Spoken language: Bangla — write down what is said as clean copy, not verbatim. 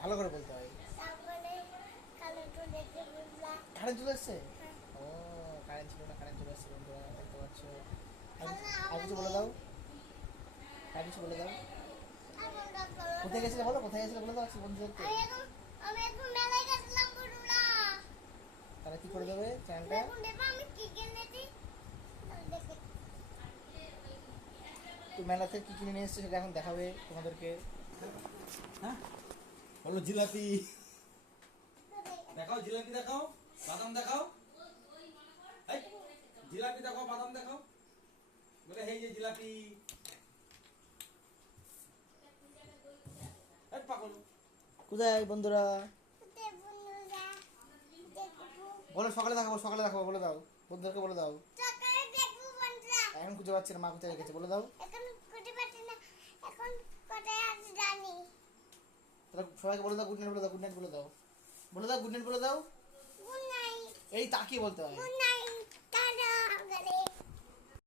ভালো করে বলতে হয়। কারেন্ট চলে এসছে? ও কারেন্ট ছিল না, কারেন্ট চলে এসছে বন্ধুরা, দেখতে পাচ্ছ। আর কিছু বলে দাও, আর কিছু বলে দাও। কোথায় গেছিলে বলো, কোথায় গেছিলে বলে দাও বন্ধুদেরকে। তাহলে কি করে দেবে চ্যানেলটা? তো মেলা থেকে কি কিনে নিয়ে এসছে সেটা এখন দেখাবে তোমাদেরকে। হ্যাঁ বলো জিলাপি দেখাও, জিলাপি দেখাও, বাদাম দেখাও। এই জিলাপি দেখাও, বাদাম দেখাও। বলে এই যে জিলাপি। এই পাগল। কোথায় বন্ধুরা? বলো সকালে দেখাবো, সকালে দেখাবো বলে দাও, বন্ধুদেরকে বলে দাও। এখন খুঁজে পাচ্ছি না, মা কোথায় রেখেছে বলে দাও। তাহলে সবাইকে বলে দাও গুড নাইট বলে দাও, গুড নাইট বলে দাও, বলে দাও গুড নাইট বলে দাও। এই তাকিয়ে বলতে হয়।